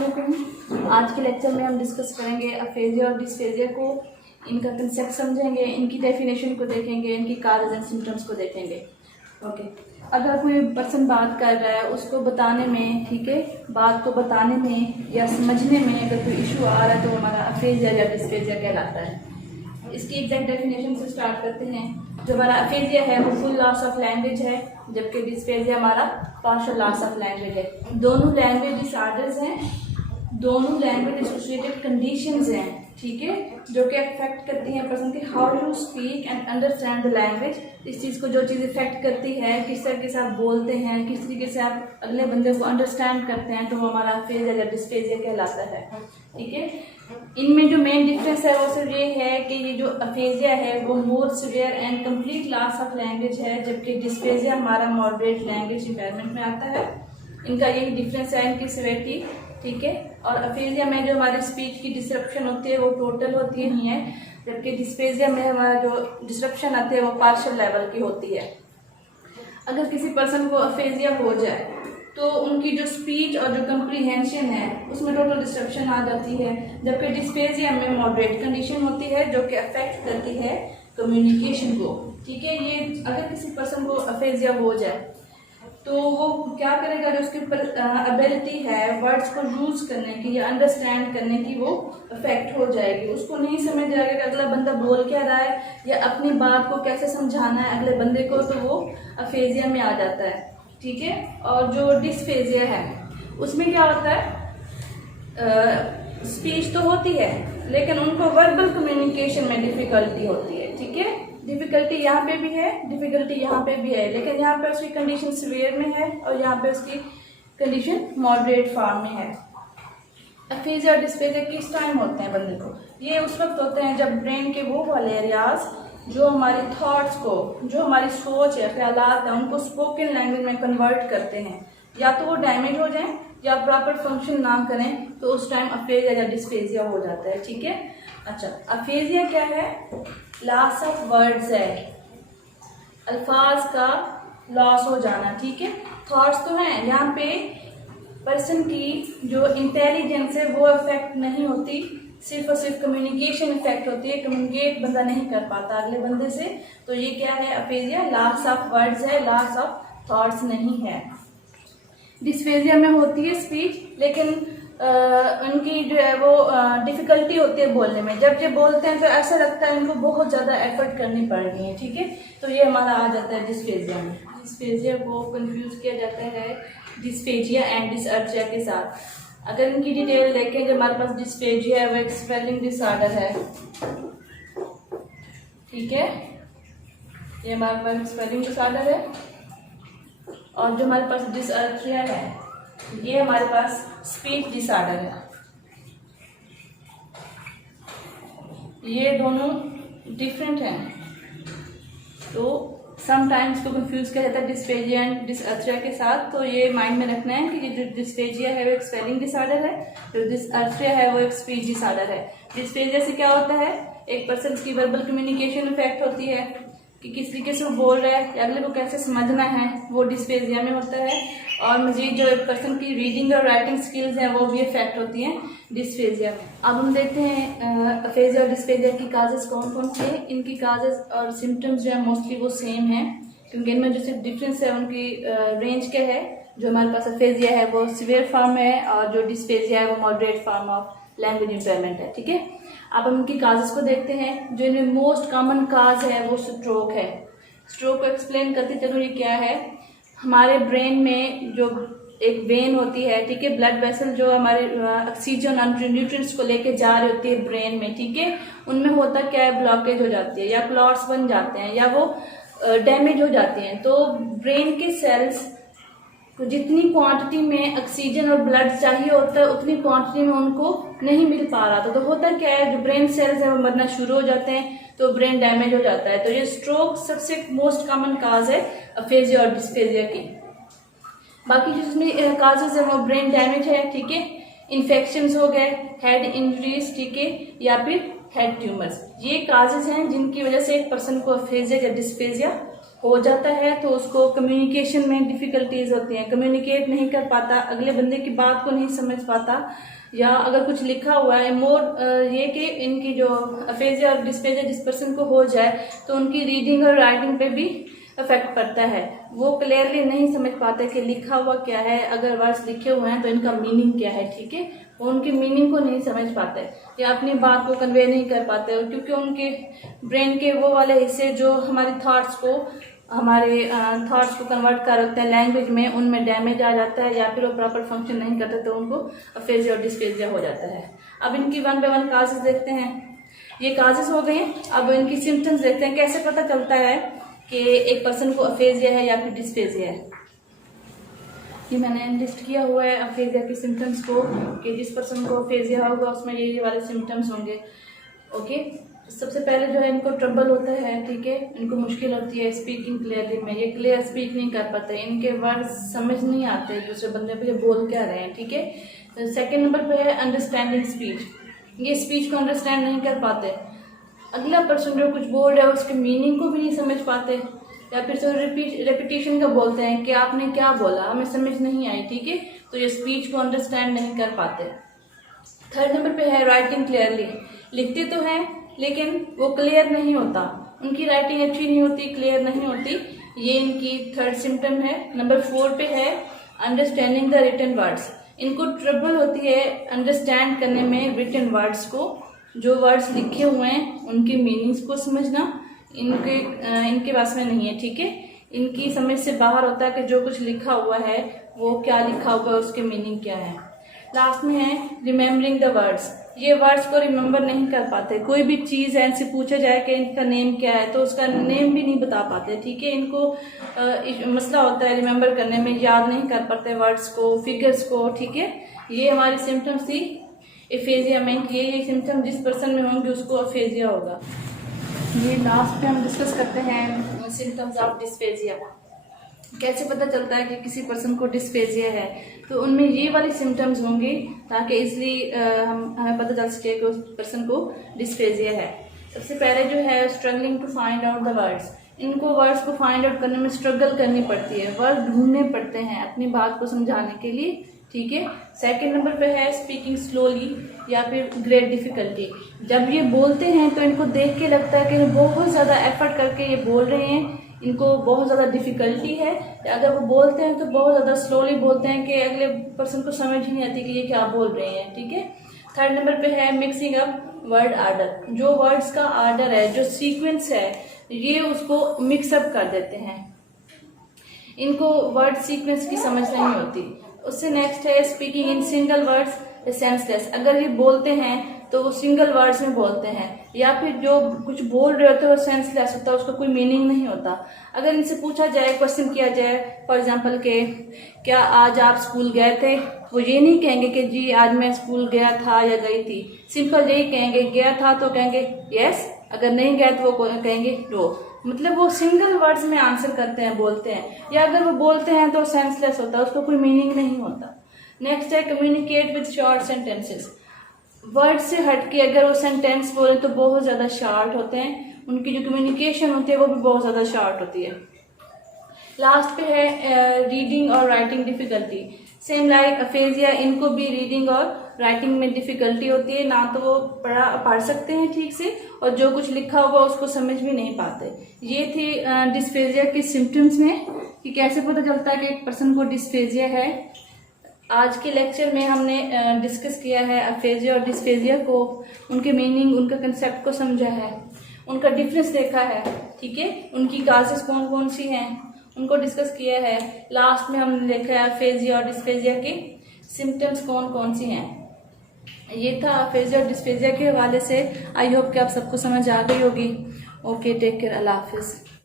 अस्सलामुअलैकुम। आज के लेक्चर में हम डिस्कस करेंगे अफेजिया और डिस्फेजिया को, इनका कंसेप्ट समझेंगे, इनकी डेफिनेशन को देखेंगे, इनकी काजेज एंड सिम्टम्स को देखेंगे। ओके, अगर कोई पर्सन बात कर रहा है उसको बताने में, ठीक है, बात को बताने में या समझने में अगर कोई इशू आ रहा है तो हमारा अफेजिया या डिस्फेजिया कहलाता है। इसकी एग्जैक्ट डेफिनेशन से स्टार्ट करते हैं। जो हमारा अफेजिया है वो फुल लॉस ऑफ लैंग्वेज है, जबकि डिस्फेजिया हमारा पार्शियल लॉस ऑफ लैंग्वेज है। दोनों लैंग्वेज डिसऑर्डर्स हैं, दोनों लैंग्वेज एसोसिएटेड कंडीशंस हैं, ठीक है, जो कि अफेक्ट करती हैं पर्सन की how you speak and understand the language. इस चीज़ को जो चीज़ इफेक्ट करती है, किस तरीके से आप बोलते हैं, किस तरीके से आप अगले बंदे को अंडरस्टैंड करते हैं, तो वो हमारा अफेजिया या डिस्फेजिया कहलाता है, ठीक है। इनमें जो मेन डिफरेंस है वो सिर्फ ये है कि ये जो अफेजिया है वो मोर severe and complete loss of language है, जबकि डिस्फेजिया हमारा मॉडरेट लैंग्वेज इम्पेयरमेंट में आता है। इनका यही डिफरेंस है, इनकी सिवियरिटी, ठीक है। और अफेजिया में जो हमारी स्पीच की डिसरप्शन होती है वो टोटल होती है नहीं है, जबकि डिस्फेजिया में हमारा जो डिसरप्शन आती है वो पार्शियल लेवल की होती है। अगर किसी पर्सन को अफेजिया हो जाए तो उनकी जो स्पीच और जो कंप्रीहेंशन है उसमें टोटल डिस्ट्रप्शन आ जाती है, जबकि डिस्फेजिया में मॉडरेट कंडीशन होती है जो कि अफेक्ट करती है कम्युनिकेशन को, ठीक है। ये अगर किसी पर्सन को अफेजिया हो जाए तो वो क्या करेगा, जो उसकी एबिलिटी है वर्ड्स को यूज करने की या अंडरस्टैंड करने की वो अफेक्ट हो जाएगी। उसको नहीं समझ आएगा कि अगला बंदा बोल क्या रहा है या अपनी बात को कैसे समझाना है अगले बंदे को, तो वो अफेजिया में आ जाता है, ठीक है। और जो डिस्फेजिया है उसमें क्या होता है, स्पीच तो होती है लेकिन उनको वर्बल कम्युनिकेशन में डिफिकल्टी होती है, ठीक है। डिफिकल्टी यहाँ पे भी है, डिफिकल्टी यहाँ पे भी है, लेकिन यहाँ पे उसकी कंडीशन सीवियर में है और यहाँ पे उसकी कंडीशन मॉडरेट फॉर्म में है। अफेजिया और डिस्फेजिया किस टाइम होते हैं बंदे को, ये उस वक्त होते हैं जब ब्रेन के वो वाले एरियाज जो हमारी थॉट्स को, जो हमारी सोच है, ख्यालात है, उनको स्पोकन लैंग्वेज में कन्वर्ट करते हैं, या तो वो डैमेज हो जाएं या प्रॉपर फंक्शन ना करें, तो उस टाइम अफेजिया या डिस्फेजिया हो जाता है, ठीक है। अच्छा, अफेजिया क्या है, लॉस ऑफ वर्ड्स है, अल्फाज का लॉस हो जाना, ठीक है। थॉट्स तो हैं, यहाँ पे पर्सन की जो इंटेलिजेंस है वो अफेक्ट नहीं होती, सिर्फ और सिर्फ कम्युनिकेशन इफेक्ट होती है, कम्युनिकेट बंदा नहीं कर पाता अगले बंदे से, तो ये क्या है अफेजिया, लॉस ऑफ वर्ड्स है, लॉस ऑफ थॉट्स नहीं है। डिस्फेजिया में होती है स्पीच, लेकिन उनकी जो है वो डिफिकल्टी होती है बोलने में, जब ये बोलते हैं तो ऐसा लगता है उनको बहुत ज़्यादा एफर्ट करनी पड़ रही है, ठीक है, तो ये हमारा आ जाता है डिस्फेजिया में। डिस्फेजिया को कंफ्यूज किया जाता है डिस्फेजिया एंड डिसअर्थ्रिया के साथ। अगर इनकी डिटेल देखें, जो हमारे पास डिस्फेजिया है वो एक स्पेलिंग डिसऑर्डर है, ठीक है, ये हमारे पास स्पेलिंग डिसऑर्डर है। और जो हमारे पास डिसअर्थ्रिया है ये हमारे पास स्पीच डिसऑर्डर है। ये दोनों डिफरेंट हैं, तो समटाइम्स को कंफ्यूज किया जाता है डिस्फेजिया एंड डिसअर्थ्रिया के साथ। तो ये माइंड में रखना है कि ये जो डिस्फेजिया है वो एक स्पेलिंग डिसऑर्डर है, जो डिसअर्थ्रिया है वो एक स्पीच डिसऑर्डर है। डिस्फेजिया से क्या होता है, एक पर्सन की वर्बल कम्युनिकेशन इफेक्ट होती है कि किस तरीके से वो बोल रहा है या अगले को कैसे समझना है, वो डिस्फेजिया में होता है। और मजीद जो एक पर्सन की रीडिंग और राइटिंग स्किल्स हैं वो भी इफेक्ट होती हैं डिस्फेजिया में। अब हम देखते हैं अफेजिया और डिस्फेजिया की काजेस कौन कौन सी है। इनकी काजेस और सिम्टम्स जो है मोस्टली वो सेम है, क्योंकि इनमें जो सिर्फ डिफरेंस है उनकी रेंज क्या है। जो हमारे पास अफेजिया है वो सीवियर फॉर्म है और जो डिस्फेजिया है वो moderate form of language impairment है, ठीक है। अब हम इनकी काजेस को देखते हैं। जो इनमें मोस्ट कॉमन काज है वो स्ट्रोक है। स्ट्रोक को एक्सप्लेन करते चलो, ये क्या है, हमारे ब्रेन में जो एक वेन होती है, ठीक है, ब्लड वेसल जो हमारे ऑक्सीजन और न्यूट्रिएंट्स को लेके जा रही होती है ब्रेन में, ठीक है, उनमें होता क्या है, ब्लॉकेज हो जाती है या क्लॉट्स बन जाते हैं या वो डैमेज हो जाते हैं। तो ब्रेन के सेल्स को जितनी क्वांटिटी में ऑक्सीजन और ब्लड चाहिए होता है उतनी क्वांटिटी में उनको नहीं मिल पा रहा था, तो होता क्या है, जो ब्रेन सेल्स है वो मरना शुरू हो जाते हैं, तो ब्रेन डैमेज हो जाता है। तो ये स्ट्रोक सबसे मोस्ट कॉमन काज है अफेजिया और डिस्फेजिया की। बाकी जिसमें काजेज है वो ब्रेन डैमेज है, ठीक है, इन्फेक्शंस हो गए, हेड इंजरीज, ठीक है, या फिर हेड ट्यूमर्स, ये काजेज हैं जिनकी वजह से एक पर्सन को अफेजिया या डिस्फेजिया हो जाता है तो उसको कम्युनिकेशन में डिफ़िकल्टीज होती हैं, कम्युनिकेट नहीं कर पाता, अगले बंदे की बात को नहीं समझ पाता, या अगर कुछ लिखा हुआ है मोर ये कि इनकी जो अफेजिया और डिस्फेजिया जिस पर्सन को हो जाए तो उनकी रीडिंग और राइटिंग पे भी इफेक्ट पड़ता है। वो क्लियरली नहीं समझ पाते कि लिखा हुआ क्या है, अगर वर्ड्स लिखे हुए हैं तो इनका मीनिंग क्या है, ठीक है। वो उनकी मीनिंग को नहीं समझ पाते या अपनी बात को कन्वे नहीं कर पाते, क्योंकि उनके ब्रेन के वो वाले हिस्से जो हमारे थॉट्स को कन्वर्ट कर होते हैं लैंग्वेज में, उनमें डैमेज आ जाता है या फिर वो प्रॉपर फंक्शन नहीं करते तो उनको अफेजिया और डिस्फेजिया हो जाता है। अब इनकी 1 बाय 1 काजेस देखते हैं। ये काजेस हो गए, अब इनकी सिम्टम्स देखते हैं। कैसे पता चलता है कि एक पर्सन को अफेजिया है या फिर डिस्फेजिया है। ये मैंने लिस्ट किया हुआ है अफेजिया के सिम्टम्स को, कि जिस पर्सन को अफेजिया होगा उसमें ये वाले सिम्टम्स होंगे। ओके, सबसे पहले जो है इनको ट्रबल होता है, ठीक है, इनको मुश्किल होती है स्पीकिंग क्लियरली में, ये क्लियर स्पीक नहीं कर पाते, इनके वर्ड्स समझ नहीं आते दूसरे बंदे को ये बोल क्या रहे हैं, ठीक है। सेकेंड नंबर पे है अंडरस्टैंडिंग स्पीच, ये स्पीच को अंडरस्टैंड नहीं कर पाते, अगला पर्सन जो कुछ बोल रहा है उसके मीनिंग को भी नहीं समझ पाते, या फिर तो रेपिटेशन का बोलते हैं कि आपने क्या बोला हमें समझ नहीं आई, ठीक है, तो ये स्पीच को अंडरस्टैंड नहीं कर पाते। थर्ड नंबर पे है राइटिंग क्लियरली, लिखते तो हैं लेकिन वो क्लियर नहीं होता, उनकी राइटिंग अच्छी नहीं होती, क्लियर नहीं होती, ये इनकी थर्ड सिम्टम है। नंबर 4 पे है अंडरस्टैंडिंग द रिटन वर्ड्स, इनको ट्रबल होती है अंडरस्टैंड करने में रिटन वर्ड्स को, जो वर्ड्स लिखे हुए हैं उनके मीनिंग्स को समझना इनके पास में नहीं है, ठीक है, इनकी समझ से बाहर होता है कि जो कुछ लिखा हुआ है वो क्या लिखा हुआ है, उसके मीनिंग क्या है। लास्ट में है रिमेम्बरिंग द वर्ड्स, ये वर्ड्स को रिमेम्बर नहीं कर पाते, कोई भी चीज़ है इनसे पूछा जाए कि इनका नेम क्या है तो उसका नेम भी नहीं बता पाते, ठीक है, इनको मसला होता है रिमेम्बर करने में, याद नहीं कर पाते वर्ड्स को, फिगर्स को, ठीक है। ये हमारी सिम्टम्स थी अफेजिया में, कि ये सिम्टम जिस पर्सन में होंगे उसको अफेजिया होगा। ये लास्ट पे हम डिस्कस करते हैं सिम्टम्स ऑफ डिस्फेजिया। कैसे पता चलता है कि किसी पर्सन को डिस्फेजिया है, तो उनमें ये वाली सिम्टम्स होंगी ताकि इसलिए हमें पता चल सके कि उस पर्सन को डिस्फेजिया है। सबसे पहले जो है struggling to find out the words, इनको वर्ड्स को फाइंड आउट करने में स्ट्रगल करनी पड़ती है, वर्ड ढूंढने पड़ते हैं अपनी बात को समझाने के लिए, ठीक है। सेकंड नंबर पे है स्पीकिंग स्लोली या फिर ग्रेट डिफिकल्टी, जब ये बोलते हैं तो इनको देख के लगता है कि बहुत ज़्यादा एफर्ट करके ये बोल रहे हैं, इनको बहुत ज़्यादा डिफ़िकल्टी है, अगर वो बोलते हैं तो बहुत ज़्यादा स्लोली बोलते हैं कि अगले पर्सन को समझ ही नहीं आती कि ये क्या बोल रहे हैं, ठीक है। थर्ड नंबर पे है मिक्सिंग अप वर्ड आर्डर, जो वर्ड्स का आर्डर है, जो सीक्वेंस है, ये उसको मिक्सअप कर देते हैं, इनको वर्ड सीक्वेंस की समझ नहीं होती। उससे नेक्स्ट है speaking in single words senseless, अगर ये बोलते हैं तो वो सिंगल वर्ड्स में बोलते हैं, या फिर जो कुछ बोल रहे होते हैं वो सेंसलेस होता है, उसका कोई मीनिंग नहीं होता। अगर इनसे पूछा जाए, क्वेश्चन किया जाए फॉर एग्जांपल के क्या आज आप स्कूल गए थे, वो ये नहीं कहेंगे कि जी आज मैं स्कूल गया था या गई थी, सिंपल यही कहेंगे, गया था तो कहेंगे यस, अगर नहीं गए तो वो कहेंगे नो, मतलब वो सिंगल वर्ड्स में आंसर करते हैं, बोलते हैं, या अगर वो बोलते हैं तो सेंसलेस होता है, उसका कोई मीनिंग नहीं होता। नेक्स्ट है communicate with short sentences, word से हटके अगर वो सेंटेंस बोले तो बहुत ज़्यादा शार्ट होते हैं, उनकी जो कम्युनिकेशन होती है वो भी बहुत ज़्यादा शार्ट होती है। लास्ट पे है रीडिंग और writing difficulty, same like aphasia, इनको भी रीडिंग और राइटिंग में डिफ़िकल्टी होती है, ना तो वो पढ़ सकते हैं ठीक से, और जो कुछ लिखा हुआ उसको समझ भी नहीं पाते। ये थी डिस्फेजिया के सिम्टम्स में कि कैसे पता चलता है कि एक पर्सन को डिस्फेजिया है। आज के लेक्चर में हमने डिस्कस किया है अफेजिया और डिस्फेजिया को, उनके मीनिंग, उनका कंसेप्ट को समझा है, उनका डिफरेंस देखा है, ठीक है, उनकी काजेस कौन कौन सी हैं उनको डिस्कस किया है। लास्ट में हमने देखा है अफेजिया और डिस्फेजिया के सिम्टम्स कौन कौन सी हैं। ये था अफेजिया और डिस्फेजिया के हवाले से। आई होप कि आप सबको समझ आ गई होगी। ओके, टेक केयर, अल्लाह हाफिज़।